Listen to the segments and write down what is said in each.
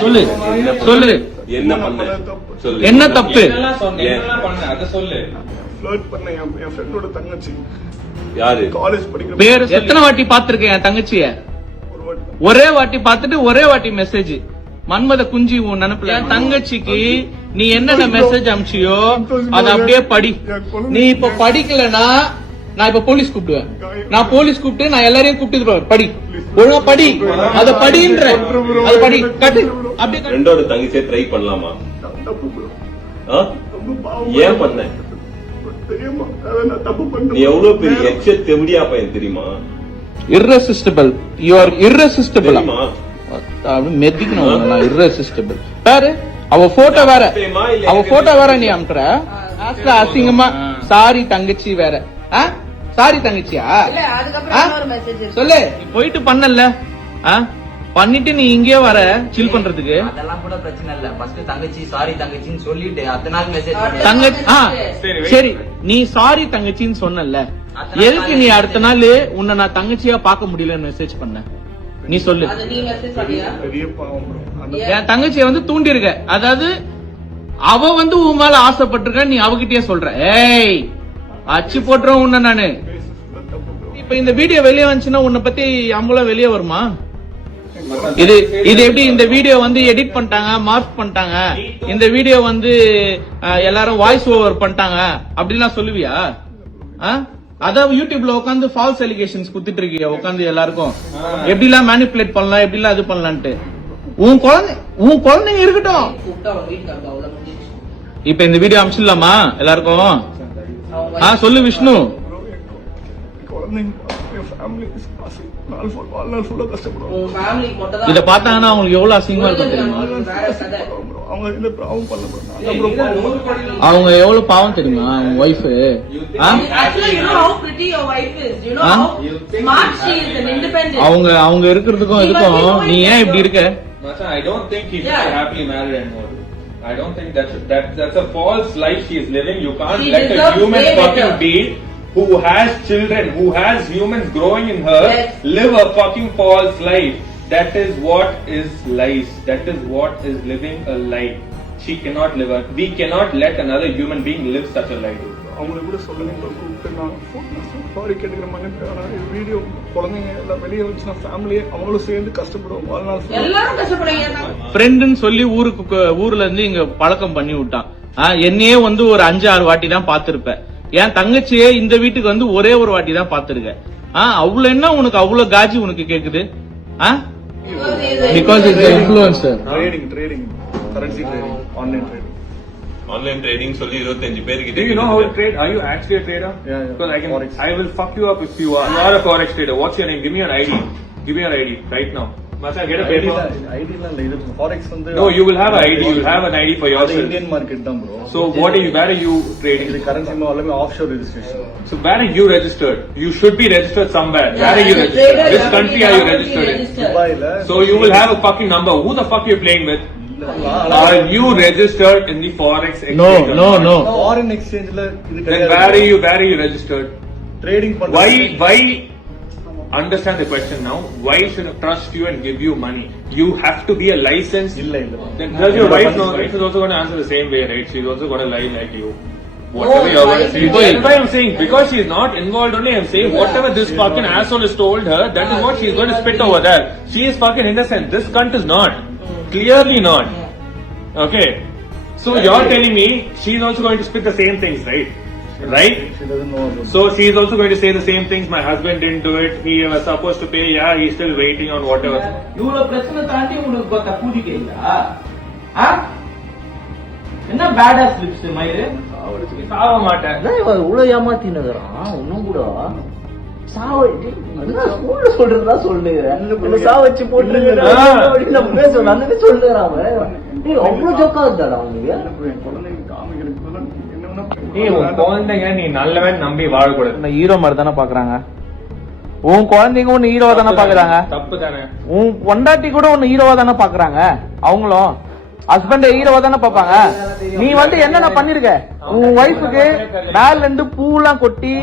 சொல்லு சொல்லு, என்ன பண்ண சொல்லு, என்ன தப்பு? சொல்லு. ஃப்ளர்ட் பண்ண என் ஃப்ரெண்டோட தங்கச்சி யாரு? காலேஜ் படிக்கிற பேரு எத்தனை வாட்டி பாத்திருக்கேன் என் தங்கச்சிய? ஒரே வாட்டி பாத்துட்டு ஒரே வாட்டி மெசேஜ். மன்மத குஞ்சி உன் நினைப்புல என் தங்கச்சிக்கு நீ என்னென்ன மெசேஜ் அனுப்பிச்சியோ அத அப்படியே படி. நீ இப்ப படிக்கலனா நான் இப்ப போலீஸ் கூப்பிடுவேன். நான் போலீஸ் கூப்பிட்டு நான் எல்லாரையும் கூப்பிட்டு படி, ஒழுங்கா படி, அத படின்ற, அத படி கட்டு. அப்படியே ரெண்டோட தங்கச்சியை ட்ரை பண்ணலாமா? தப்பு bro. ஏன் பண்ண? தெரியுமா நான் தப்பு பண்ணேன். நீ எவ்வளவு பெரிய எச்ச தெம்பிடியா பையன் தெரியுமா? irresistible, you are irresistible. தெரியுமா? மெதிக்கணும் நான் irresistible. பாரு அவ போட்டோ வேற, அவ போட்டோ வேற நீ அனுப்புற. அசிங்கமா சாரி தங்கச்சி வேற. சாரி தங்கச்சியா சொல்லு. போயிட்டு பண்ணல பண்ணிட்டு நீ இங்கே வர சில் பண்றதுக்கு. அதெல்லாம் கூட பிரச்சனை இல்ல. ஃபர்ஸ்ட் தங்கச்சி சாரி தங்கச்சின்னு சொல்லிட்டு அடுத்த நாள் மெசேஜ் தங்கச்சி சரி நீ சாரி தங்கச்சின்னு சொன்னல, எதுக்கு நீ அடுத்த நாள் உன்னை நான் தங்கச்சியா பார்க்க முடியலன்னு மெசேஜ் பண்ண? நீ சொல்லு. பெரிய பாவம் bro. என் தங்கச்சிய வந்து தூண்டி இருக்க, அதாவது அவ வந்து உன் மேல ஆசைப்பட்டிருக்க, நீ அவகிட்டயே சொல்ற. ஏய் அச்சு போட்டுறோம் உன்ன நானு. இப்ப இந்த வீடியோ வெளியே வந்துச்சுன்னா உன்னை பத்தி அம்பளம் வெளியே வருமா? இது எப்படி இந்த வீடியோ வந்து எடிட் பண்ணிட்டாங்க, மார்க் பண்ணிட்டாங்க, இந்த வீடியோ வந்து எல்லாரும் வாய்ஸ் ஓவர் பண்ணிட்டாங்க அப்படின்லாம் சொல்லுவியா? அதான் யூடியூப்ல உட்காந்து ஃபால்ஸ் அலிகேஷன்ஸ் குத்துட்டு இருக்கீங்க உட்காந்து எல்லாருக்கும். எப்படிலாம் மேனிபுலேட் பண்ணலாம், எப்படிலாம் இது பண்ணலான்ட்டு. உன் குழந்தைங்க இருக்கட்டும். இப்ப இந்த வீடியோ அனுப்பிச்சிடலாமா எல்லாருக்கும்? சொல்லு விஷ்ணு. இத பார்த்தாங்கன்னா அவங்களுக்கு எவ்வளவு அசிங்கமா இருக்கும் தெரியுமா? அவங்க எவ்வளவு பாவம் தெரியுமா அவங்க ஒய்ஃப்? அவங்க இருக்கிறதுக்கும் இதுக்கும் நீ ஏன் இப்படி இருக்க? I don't think he's happily married anymore. I don't think that's a false life she is living. You can't let a human fucking being who has children, who has humans growing in her, live a fucking false life. That is what is lies. That is what is living a lie. She cannot live a. We cannot let another human being live such a life. அவங்களுக்கு கூட சொல்லுங்க கூப்பிட்டு நான் sorry கேட்டுக்கிற மாதிரி video குழந்தைங்க எல்லாம் வெளியே வந்துச்சுன்னா ஃபேமிலியே அவங்களும் சேர்ந்து கஷ்டப்படுவோம். வாழ்நாள் ஃப்ரெண்டுன்னு சொல்லி ஊர்ல இருந்து இங்க பழக்கம் பண்ணி விட்டான். என்னையே வந்து ஒரு 5-6 வாட்டி தான் பாத்திருப்பேன். என் தங்கச்சியே இந்த வீட்டுக்கு வந்து ஒரே ஒரு வாட்டி தான் பாத்துருக்க. அவ்வளவு என்ன உனக்கு அவ்வளவு காஜி உனக்கு கேக்குது? Because it's influencer. Trading currency trading, online trading. Online trading சொல்லி 25 பேருக்கு. Do you know how to trade? Are you actually a trader? Yeah. Because I will fuck you up if you are. You are a forex trader. What's your name? Give me an ID. Give me your ID right now. Masa get a paper. ID இல்ல இது forex வந்து. No, you will have an ID. You will have an ID for yourself. Indian market தான் bro. So where are you trading? இது currency எல்லாமே offshore registration. So where are you registered? You should be registered somewhere. Where are you registered? Which country are you registered in? Dubai la. So you will have a fucking number. Who the fuck are you playing with? Are you registered in the forex exchange? No. Foreign exchange la இது Then where are you registered? Trading பண்றது. Why understand the question now? Why should I trust you and give you money? You have to be a licensed. இல்ல. Then does your wife know? Wife is also going to answer the same way, right? She's also going to lie like you. Whatever you're going to say. That's why I'm saying, because she's not involved only, I'm saying whatever this fucking asshole has told her, that is what she's going to spit over there. She is fucking innocent. This cunt is not. Clearly not. Okay. So you're telling me she's also going to spit the same things, right? Right? She doesn't know about. So she is also going to say the same things. My husband didn't do it. He was supposed to pay. Yeah, he's still waiting on whatever. இவ்வளவு பிரச்சனை தாண்டி உனக்கு பார்த்தா பூஜிக்கா? என்ன பேடா slips மயிறு சாவ மாட்டேன். இவ்வளவு ஏமாத்தினுக்குறான் ஒன்னும் கூட சொல்றதா சொல்லு. சாவச்சு போட்டு சொல்லுறான். அவ்வளவு ஜோக்கா இருந்தாடா குழந்தைங்க நீ நல்லவன் நம்பி வாழக்கூடாது. ஹீரோ மாதிரி தானே பாக்குறாங்க. உன் குழந்தைங்க ஒன்னு ஹீரோவா தானே பாக்குறாங்க. தப்பு தானே. உன் பொண்டாட்டி கூட ஒன்னு ஹீரோவா தானே பாக்குறாங்க. அவங்களும் ஹஸ்பண்ட் ஹீரோவா தானே பாப்பாங்க. நீ வந்து என்னென்ன பண்ணிருக்க உன் ஒய்ஃபுக்கு? மேல இருந்து பூலாம் கொட்டி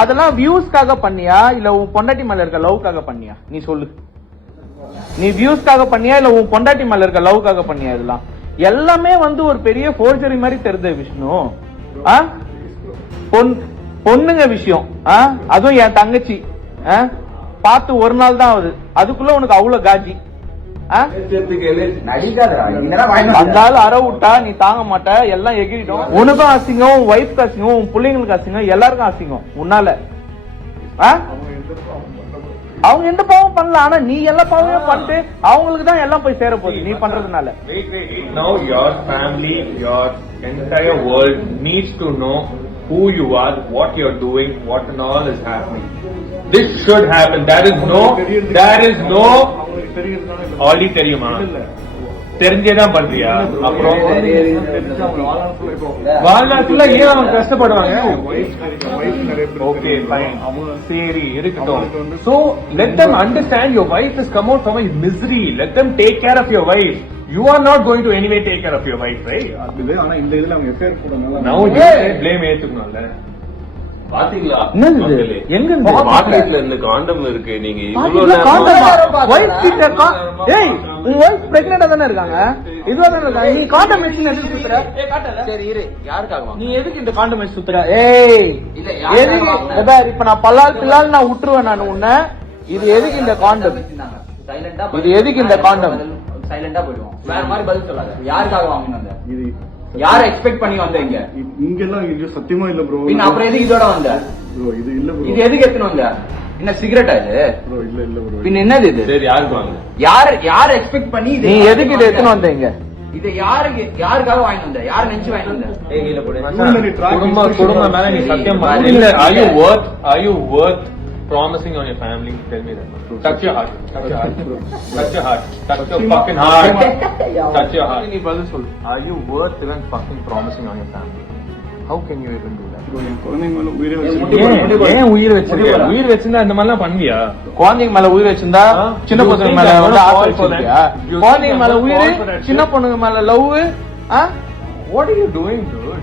அதெல்லாம் வியூஸ்க்காக பண்ணியா இல்ல உன் பொண்டாட்டி மேல இருக்க லவ்க்காக பண்ணியா? நீ சொல்லு. நீ வியூஸ்க்காக பண்ணியா இல்ல உன் பொண்டாட்டி மேல இருக்க லவ்க்காக பண்ணியா? இதெல்லாம் எல்லாமே வந்து ஒரு பெரிய ஃபோர்ஜரி மாதிரி தெரியுது விஷ்ணு. ஆ? பொண்ணுங்க விஷயம், அதுவும் என் தங்கச்சி பார்த்து ஒரு நாள் தான் ஆகுது, அதுக்குள்ள உனக்கு அவ்வளவு காஜி. அந்தாலும் அற விட்டா நீ தாங்க மாட்ட, எல்லாம் எகிரிடும். உனக்கும் அசிங்கம், உன் ஒய்ஃப்க்கு அசிங்கம், உன் பிள்ளைங்களுக்கு அசிங்கம், எல்லாருக்கும் அசிங்கம் உன்னால. அவங்க எந்த பாவம் பண்ணல, ஆனா நீ எல்லா பாவமும் பண்ணிட்டு அவங்களுக்கு தான் எல்லாம் போய் சேர போகுது நீ பண்றதுனால. Now your family, your entire world needs to know who you are, what you're doing, what and all is happening. This should happen. There is no already தெரியுமா? தெரிஞ்சேதான் பண்றியா? அப்புறம் வாழ்நாட்டுல ஏன் அவங்க கஷ்டப்படுவாங்க? ஓகே ஃபைன், சரி இருக்கட்டும். So let them understand your wife has come out from a misery. Let them take care of your wife. You are not going to anyway take care of your wife, right? ஆனா இந்த இதுல அவங்க affair போடனால Now you say blame ஏத்துக்கணும்ல. பாத்தீங்களா? என்னது? எங்க இருந்து? பாக்கெட்ல இருந்து காண்டம் இருக்கு. நீங்க இவ்வளவு உன் நேரம் ஒய்ஃப் பிரெக்னெண்டா தானே இருக்காங்க, இதுவா தானே இருக்காங்க. நீ காண்டம் வச்சு எதுக்கு சுத்துற? சரி இரு, யாருக்காக நீ எதுக்கு இந்த காண்டம் வச்சு சுத்துற? ஏய் இல்ல, எதுக்கு? இப்ப நான் பல்லால் பில்லால் நான் விட்டுருவேன் நான் உன்னை. இது எதுக்கு இந்த காண்டம்? சைலண்டா இது எதுக்கு இந்த காண்டம்? சைலண்டா போயிடுவோம். வேற மாதிரி பதில் சொல்லாத. யாருக்காக வாங்கினது? இது யார எக்ஸ்பெக்ட் பண்ணி வந்த? இங்க எல்லாம் இது சத்தியமா இல்ல ப்ரோ. பின்ன அப்புறம் எதுக்கு இதோட வந்த? ப்ரோ இது இல்ல ப்ரோ. இது எதுக்கு எடுத்துன்னு வந்த? என்ன சிகரெட்டா இது? ப்ரோ இல்ல இல்ல ப்ரோ. பின்ன என்னது இது? சரி யாருக்கு வாங்க? யார எக்ஸ்பெக்ட் பண்ணி இது? நீ எதுக்கு இதை எடுத்துன்னு வந்த இங்க? இது யாருக்காக வாங்கி வந்த? யார் நினைச்சு வாங்கி வந்த? குடும்ப மேல நீ சத்தியம் பண்ண இல்ல. Are you worth promising on your family? Tell me that. Touch your heart. Touch your heart. Touch your heart. Touch your fucking heart. Touch your heart. நீ பதில் சொல்லு. Are you worth even fucking promising on your family? How can you even do that? என் குழந்தைங்க மேல உயிரை வச்சிருக்கேன். ஏன் உயிர் வச்சிருக்க? உயிர் வச்சிருந்தா இந்த மாதிரிலாம் பண்ணுவியா? குழந்தைங்க மேல உயிர் வச்சிருந்தா சின்ன பசங்க மேல வந்து ஆசை வச்சிருக்கியா? குழந்தைங்க மேல உயிர், சின்ன பொண்ணுங்க மேல love. What are you doing, dude?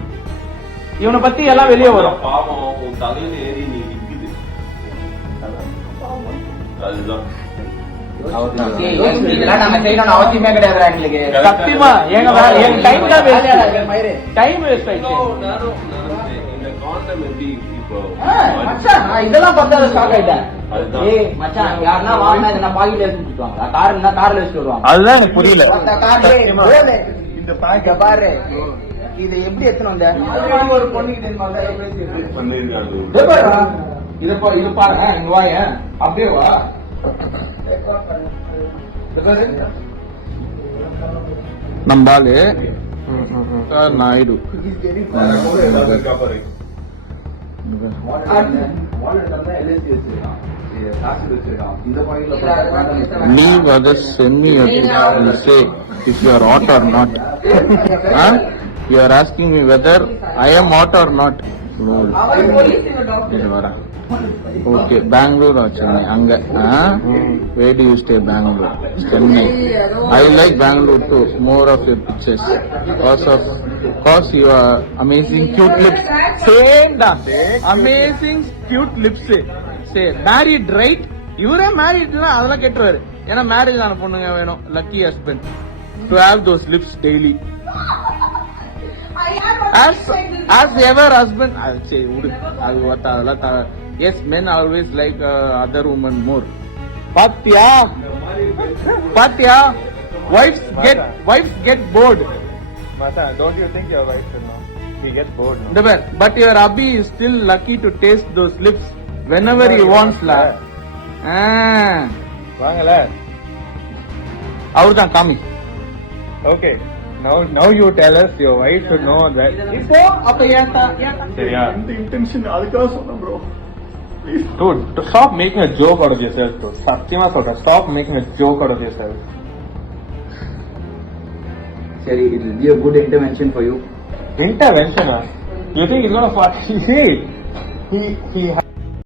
இவனை பத்தி எல்லாம் வெளியே வரும். பாவம் உன் தலையில ஏறி நீ நிக்குது. அதுதான் இதெல்லாம் நாங்க செய்யணும்னு அவசியமே கிடையாது எங்களுக்கு. சத்தியமா எங்க டைம் தான் டைம் வேஸ்ட் ஆயிடுச்சு. இந்த காண்டம் எப்படி இப்போ மச்சான், நான் இதெல்லாம் பார்த்தா ஷாக் ஆயிட்டேன். அதுதான். ஏய் மச்சான், யாருன்னா வாங்கினா இதை பாக்கெட்ல வச்சுட்டு வாங்க, கார்னா கார்ல வச்சுட்டு வருவாங்க. அதுதான் எனக்கு புரியல. இந்த பாக்க பாரு, இது எப்படி எத்தனை வந்த? ஒரு பொண்ணுகிட்ட இது பாருங்க, இங்க வாங்க, அப்படியே வா. நம்பாலு Naidu leave others send me a and say if you are hot or not. You are asking me whether I am hot or not. Okay, Bangalore or Chennai? Anga. Where do you stay? Bangalore, Chennai. I like Bangalore too. More of your pictures. Cause you are amazing cute lips. Same da. Amazing cute lips. Say married right? இவரே married அதெல்லாம் கேட்டுருவாரு. ஏன்னா marriage ஆன பொண்ணுங்க வேணும், lucky husband to have those lips daily. As ever husband, I'll say அது அதெல்லாம். Yes, men always like other women more. பாத்தியா wives get bored. Mata, don't you think your wife will know? He gets bored now. But your hubby is still lucky to taste those lips whenever he wants la. வாங்கல. அவர்தான் காமி. Okay. Now you tell us your wife should know that. இப்போ அப்ப ஏன்டா சரியா? இந்த intention அதுக்காக சொன்னேன் bro. Dude, stop making a joke out of yourself, dude. Satyama Sota, stop making a joke out of yourself. Seri, it will be a good intervention for you. Intervention, huh? You think he's gonna fuck? He